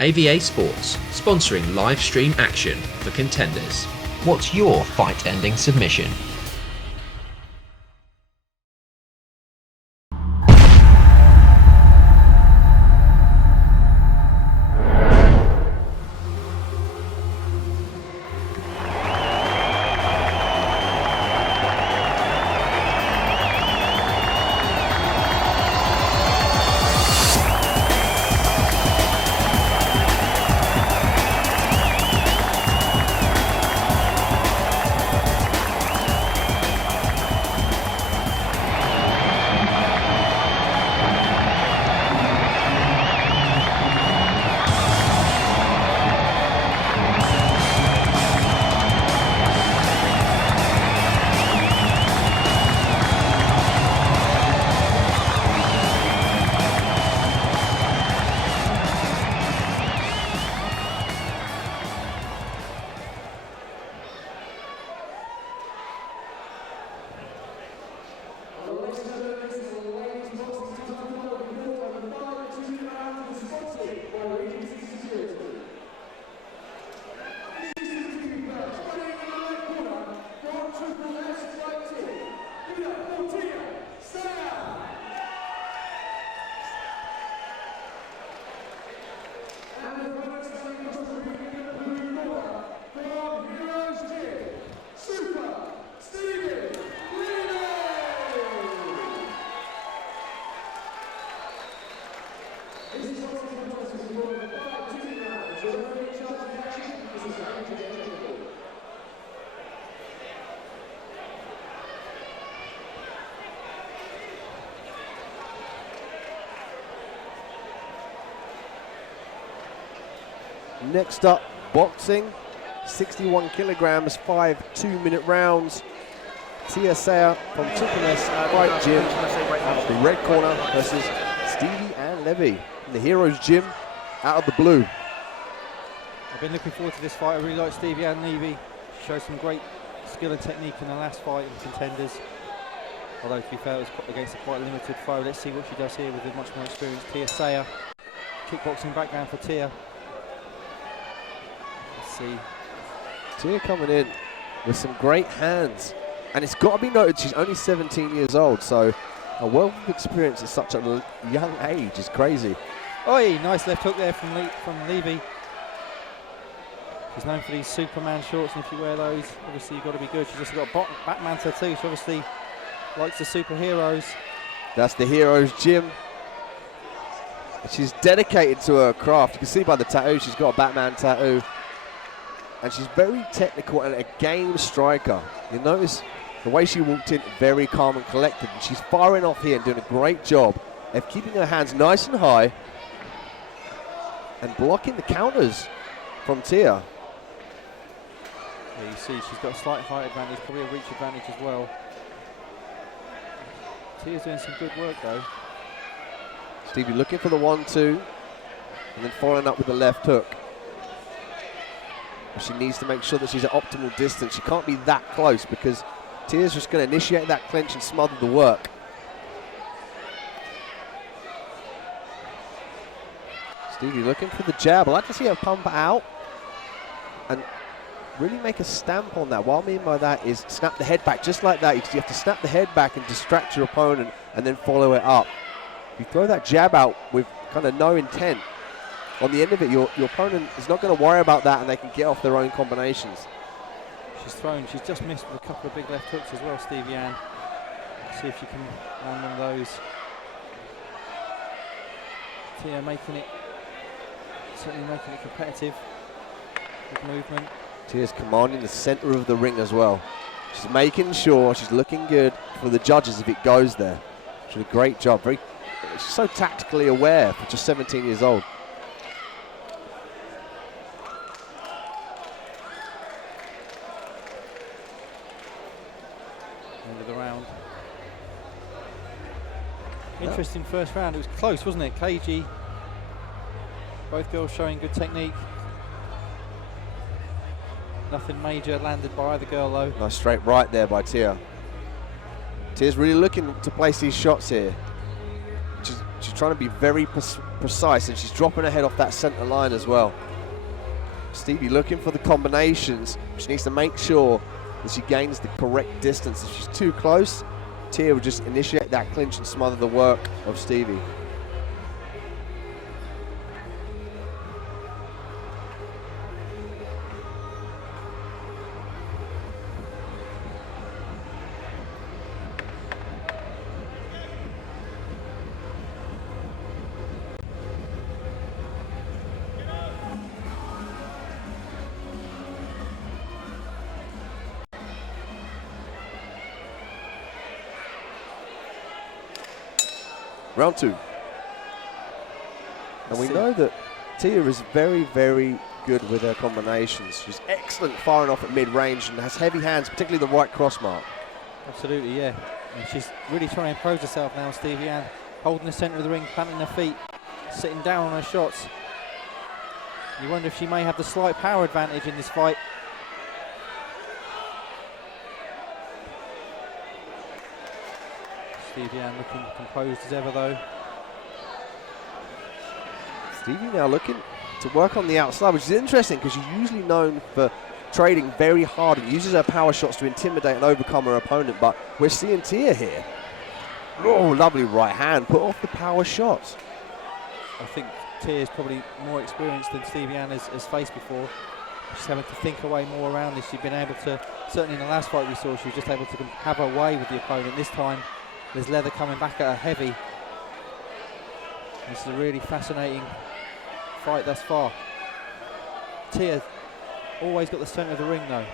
AVA Sports, sponsoring live stream action for Contenders. What's your fight-ending submission? Next up, boxing, 61 kilograms, 5 2-minute rounds. Tia Sayer from Contenders Fight Gym, the red corner versus Stevi and Levy in the Heroes Gym out of the blue. I've been looking forward to this fight. I really like Stevi and Levy. Showed some great skill and technique in the last fight in Contenders. Although to be fair, it was against a quite limited foe. Let's see what she does here with a much more experienced Tia Sayer. Kickboxing background for Tia. Tia coming in with some great hands, and it's got to be noted she's only 17 years old, so a wealth of experience at such a young age is crazy. Oi, nice left hook there from Levy. She's known for these Superman shorts, and if you wear those, obviously you've got to be good. She's also got Batman tattoo. She obviously likes the superheroes. That's the Heroes Gym. She's dedicated to her craft. You can see by the tattoo, she's got a Batman tattoo. And she's very technical and a game striker. You notice the way she walked in, very calm and collected. And she's firing off here and doing a great job of keeping her hands nice and high and blocking the counters from Tia. Yeah, you see she's got a slight height advantage, probably a reach advantage as well. Tia's doing some good work though. Stevi looking for the 1-2 and then following up with the left hook. She needs to make sure that she's at optimal distance. She can't be that close because Tia's just going to initiate that clinch and smother the work. Stevi looking for the jab. I'd like to see her pump it out and really make a stamp on that. What I mean by that is snap the head back just like that. You have to snap the head back and distract your opponent and then follow it up. If you throw that jab out with kind of no intent, on the end of it, your opponent is not going to worry about that and they can get off their own combinations. She's just missed with a couple of big left hooks as well, Stevi Ann. See if she can land one of those. Tia certainly making it competitive. Good movement. Tia's commanding the center of the ring as well. She's making sure she's looking good for the judges if it goes there. She did a great job. She's so tactically aware for just 17 years old. End of the round. Interesting first round. It was close, wasn't it? cagey. Both girls showing good technique. Nothing major landed by either girl though. Nice straight right there by Tia. Tia's really looking to place these shots here. She's trying to be very precise, and she's dropping her head off that center line as well. Stevi looking for the combinations. She needs to make sure that she gains the correct distance. If she's too close, Tia will just initiate that clinch and smother the work of Stevi. Round 2. And we know that Tia is very, very good with her combinations. She's excellent firing off at mid-range and has heavy hands, particularly the right cross mark. Absolutely, yeah. And she's really trying to impose herself now, Stevi Ann. Holding the centre of the ring, planting her feet, sitting down on her shots. You wonder if she may have the slight power advantage in this fight. Stevi Ann looking composed as ever though. Stevi now looking to work on the outside, which is interesting because she's usually known for trading very hard and uses her power shots to intimidate and overcome her opponent, but we're seeing Tia here. Oh, lovely right hand, put off the power shots. I think Tia is probably more experienced than Stevi Ann has faced before. She's having to think her way more around this. She's been able to, certainly in the last fight we saw, she was just able to have her way with the opponent. This time there's leather coming back at her heavy. This is a really fascinating fight thus far. Tia always got the centre of the ring though.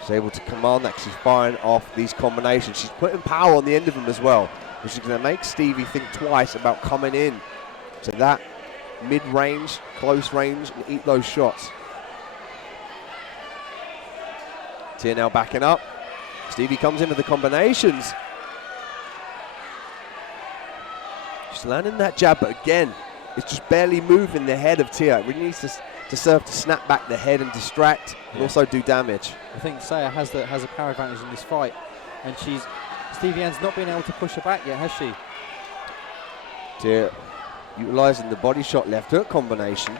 She's able to command that. She's firing off these combinations. She's putting power on the end of them as well, which is going to make Stevi think twice about coming in to that mid-range, close range, and eat those shots. Tia now backing up. Stevi comes into the combinations. She's landing that jab, but again, it's just barely moving the head of Tia. It really needs to serve to snap back the head and distract, and also do damage. I think Saya has a power advantage in this fight, and Stevi Ann's not been able to push her back yet, has she? Tia utilising the body shot left hook combination,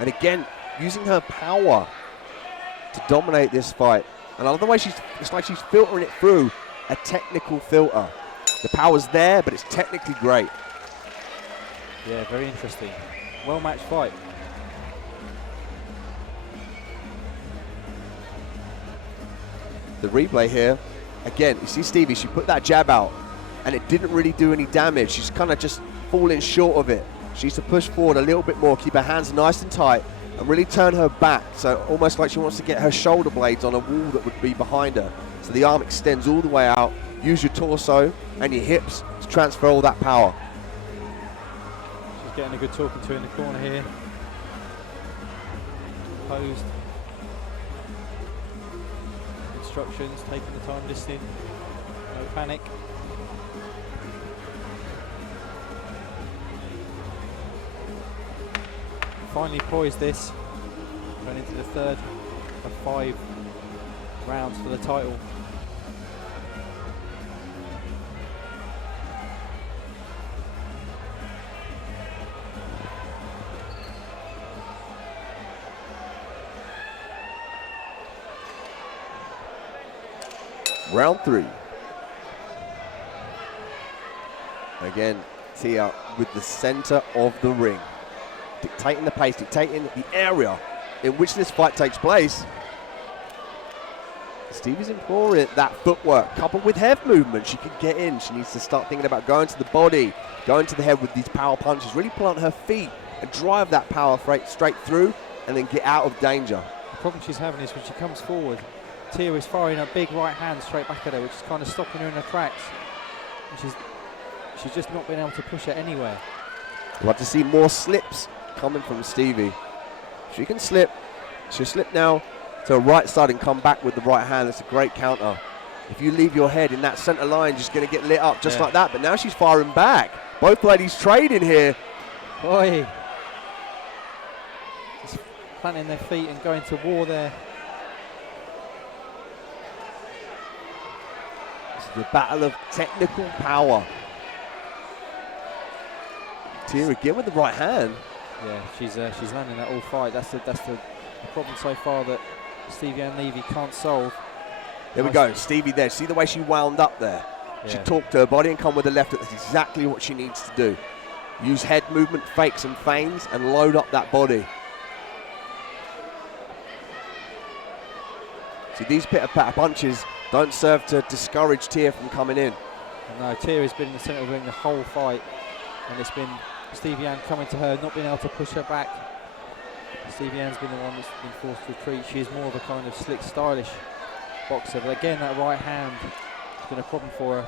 and again using her power to dominate this fight. And I love the way it's like she's filtering it through a technical filter. The power's there, but it's technically great. Yeah, very interesting. Well-matched fight. The replay here, again, you see Stevi, she put that jab out, and it didn't really do any damage. She's kind of just falling short of it. She needs to push forward a little bit more, keep her hands nice and tight, and really turn her back, so almost like she wants to get her shoulder blades on a wall that would be behind her. So the arm extends all the way out. Use your torso and your hips to transfer all that power. She's getting a good talking to in the corner here. Posed. Instructions, taking the time, listening. No panic. Finally poised this, going into the third of 5 rounds for the title. Round 3. Again, Tia with the center of the ring, dictating the pace, dictating the area in which this fight takes place. Stevi's employing that footwork, coupled with head movement. She can get in. She needs to start thinking about going to the body, going to the head with these power punches, really plant her feet and drive that power straight through and then get out of danger. The problem she's having is when she comes forward, Tia is firing a big right hand straight back at her, which is kind of stopping her in her tracks. And she's just not been able to push her anywhere. We'd like to see more slips coming from Stevi. She can slip. She'll slip now to her right side and come back with the right hand. That's a great counter. If you leave your head in that center line, just going to get lit up just like that. But now she's firing back. Both ladies trading here. Oi. Just planting their feet and going to war there. It's the battle of technical power. Tia again with the right hand. Yeah, she's landing that all fight. That's the problem so far that Stevi and Levy can't solve. There we go, Stevie there. See the way she wound up there? Yeah. She talked to her body and come with the left hook. That's exactly what she needs to do. Use head movement, fakes and feigns, and load up that body. See, these pitter-patter punches don't serve to discourage Tia from coming in. No, Tia has been in the centre of the ring the whole fight, and it's been Stevi Ann coming to her, not being able to push her back. Stevi Ann's been the one that's been forced to retreat. She is more of a kind of slick, stylish boxer, but again, that right hand has been a problem for her.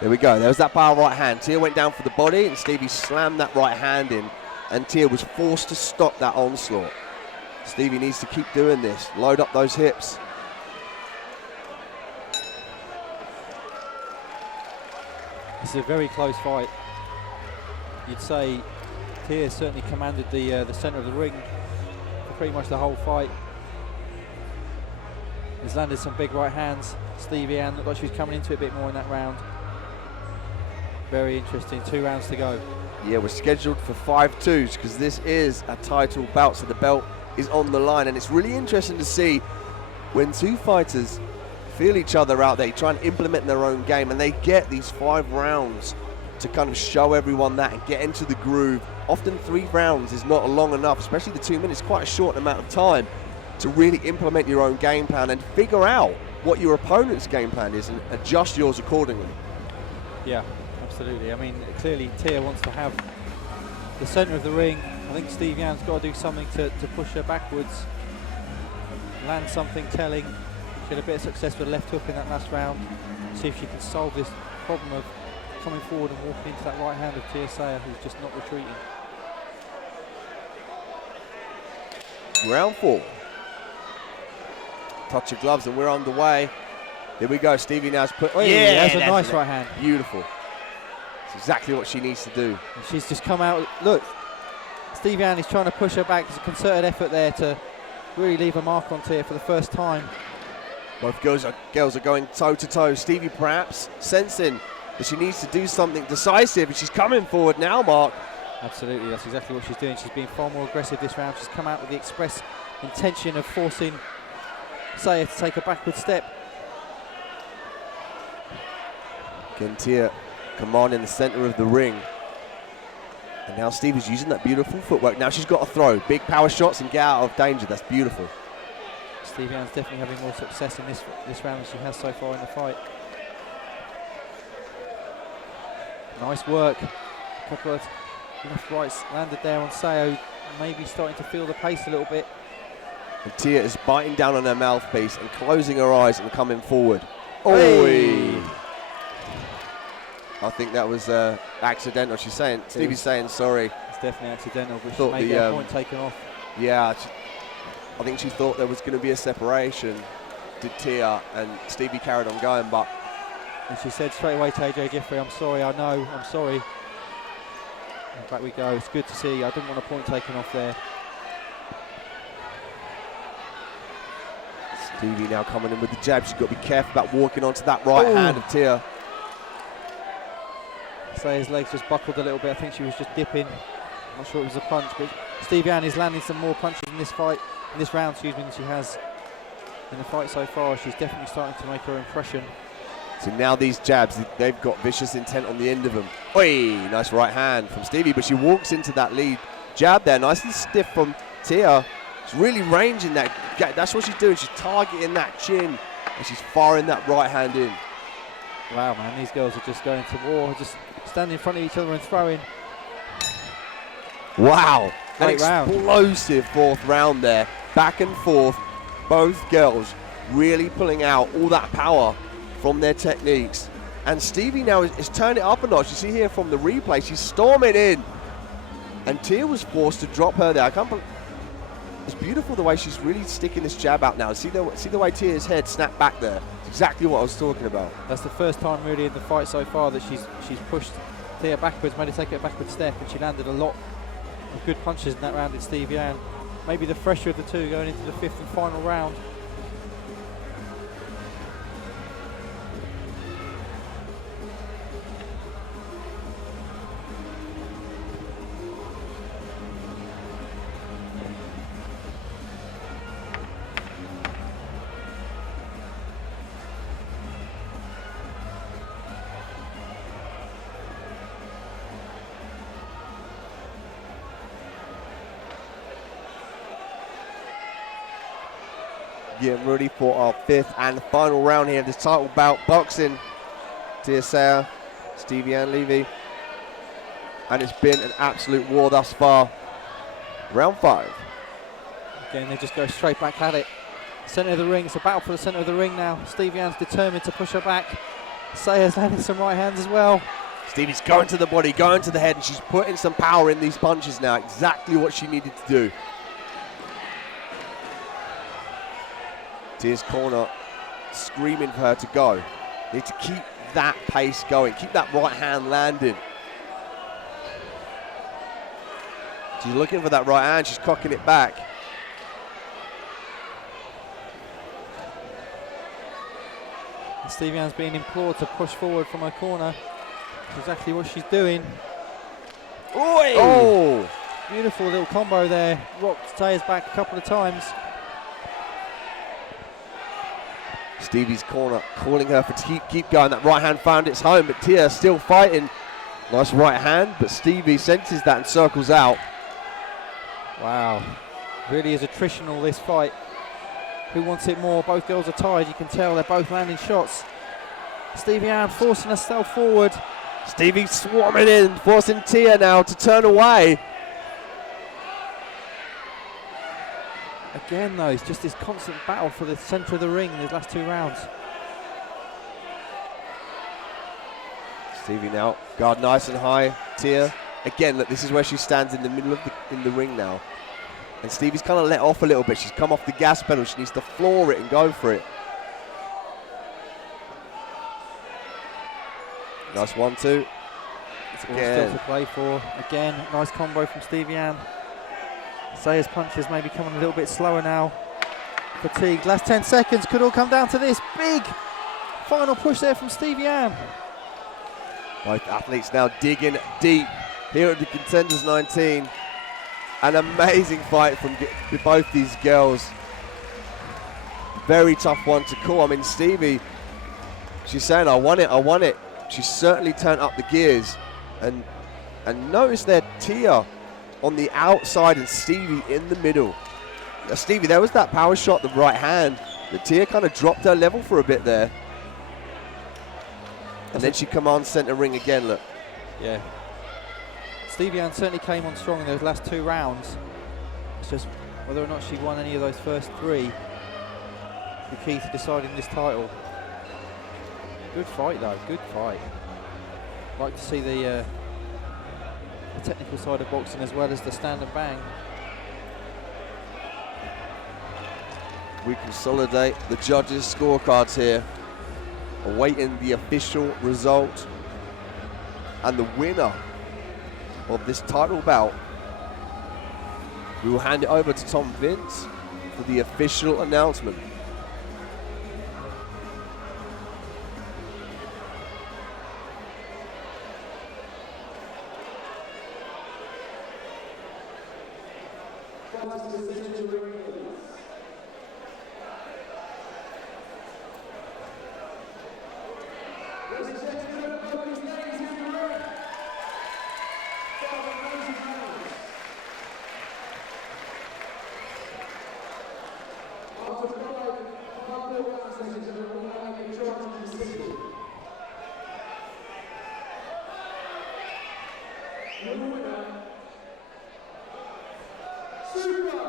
There we go, there was that power right hand. Tia went down for the body, and Stevie slammed that right hand in, and Tia was forced to stop that onslaught. Stevie needs to keep doing this, load up those hips. This is a very close fight. You'd say Tia certainly commanded the centre of the ring for pretty much the whole fight. Has landed some big right hands. Stevi Ann looked like she was coming into it a bit more in that round. Very interesting, 2 rounds to go. Yeah, we're scheduled for 5-2s because this is a title bout, so the belt is on the line, and it's really interesting to see when two fighters feel each other out there, try and implement their own game, and they get these 5 rounds to kind of show everyone that and get into the groove. Often 3 rounds is not long enough, especially the 2 minutes, quite a short amount of time to really implement your own game plan and figure out what your opponent's game plan is and adjust yours accordingly. Yeah, absolutely. I mean, clearly Tia wants to have the centre of the ring. I think Stevi Ann's got to do something to push her backwards, land something telling. She had a bit of success with a left hook in that last round. See if she can solve this problem of coming forward and walking into that right hand of Tia Sayer, who's just not retreating. Round 4. Touch of gloves and we're underway. Here we go, Stevie now's put... Yeah, that's a nice right hand. Beautiful. It's exactly what she needs to do. And she's just come out, look, Stevi Ann is trying to push her back. There's a concerted effort there to really leave a mark on Tia for the first time. Both girls are going toe-to-toe. Stevie perhaps sensing that she needs to do something decisive, and she's coming forward now, Mark. Absolutely, that's exactly what she's doing. She's been far more aggressive this round. She's come out with the express intention of forcing Sayer to take a backward step. Again, Tia commanding the centre of the ring. And now Stevie's using that beautiful footwork. Now she's got to throw big power shots and get out of danger. That's beautiful. Stevi Ann's definitely having more success in this round than she has so far in the fight. Nice work. Couple of left rights landed there on Sayo. Maybe starting to feel the pace a little bit. And Tia is biting down on her mouthpiece and closing her eyes and coming forward. Hey. I think that was accidental. Stevie's saying sorry. It's definitely accidental, but Thought she made that point taken off. Yeah, I think she thought there was going to be a separation, did Tia, and Stevie carried on going, but... And she said straight away to AJ Jeffrey, I'm sorry, I know, I'm sorry. And back we go, it's good to see. I didn't want a point taken off there. Stevie now coming in with the jab. She's got to be careful about walking onto that right hand of Tia. Sayer's legs just buckled a little bit. I think she was just dipping. I'm not sure it was a punch, but Stevi Ann is landing some more punches in this fight, in this round, excuse me, than she has in the fight so far. She's definitely starting to make her impression. So now these jabs, they've got vicious intent on the end of them. Oi, nice right hand from Stevie, but she walks into that lead jab there, nice and stiff from Tia. She's really ranging that. That's what she's doing. She's targeting that chin, and she's firing that right hand in. Wow, man, these girls are just going to war, just standing in front of each other and throwing. Wow, an Great round. Explosive 4th round there. Back and forth, both girls really pulling out all that power from their techniques. And Stevie now is turning it up a notch. You see here from the replay, she's storming in. And Tia was forced to drop her there. It's beautiful the way she's really sticking this jab out now. See the way Tia's head snapped back there. It's exactly what I was talking about. That's the first time really in the fight so far that she's pushed Tia backwards, made her take a backward step, and she landed a lot of good punches in that round in Stevi Ann. Maybe the fresher of the two going into the 5th and final round. Getting ready for our 5th and final round here of this title bout boxing. Tia Sayer, Stevi and Levy. And it's been an absolute war thus far. Round 5. Again, they just go straight back at it. Centre of the ring, it's a battle for the centre of the ring now. Stevi Ann's determined to push her back. Sayer's landing some right hands as well. Stevie's going to the body, going to the head, and she's putting some power in these punches now. Exactly what she needed to do. Tia's corner screaming for her to go. Need to keep that pace going, keep that right hand landing. She's looking for that right hand, she's cocking it back. Stevi Ann's being implored to push forward from her corner. Exactly what she's doing. Oi! Oh! Beautiful little combo there. Rocked Sayer's back a couple of times. Stevie's corner calling her to keep going. That right hand found its home, but Tia still fighting. Nice right hand, but Stevi senses that and circles out. Wow. Really is attritional, this fight. Who wants it more? Both girls are tired. You can tell they're both landing shots. Stevi Ann forcing herself forward. Stevie swarming in, forcing Tia now to turn away. Again though, it's just this constant battle for the centre of the ring in these last 2 rounds. Stevie now, guard nice and high. Tia, again, look, this is where she stands in the middle of the ring now. And Stevie's kind of let off a little bit. She's come off the gas pedal. She needs to floor it and go for it. Nice 1-2. It's all still to play for. Again, nice combo from Stevi Ann. Sayer's punches maybe coming a little bit slower now. Fatigued. Last 10 seconds could all come down to this. Big final push there from Stevi Ann. Both athletes now digging deep here at the Contenders 19. An amazing fight from both these girls. Very tough one to call. I mean, Stevi, she's saying, I want it, I want it. She's certainly turned up the gears. And notice there, Tia on the outside and Stevi in the middle. Now, Stevi, there was that power shot, the right hand. But Tia kind of dropped her level for a bit there. And then she commands centre ring again, look. Yeah. Stevi Ann certainly came on strong in those last 2 rounds. It's just whether or not she won any of those first 3, the key to deciding this title. Good fight though, good fight. Like to see the technical side of boxing as well as the stand and bang. We consolidate the judges' scorecards here, awaiting the official result. And the winner of this title bout, we will hand it over to Tom Vince for the official announcement. Super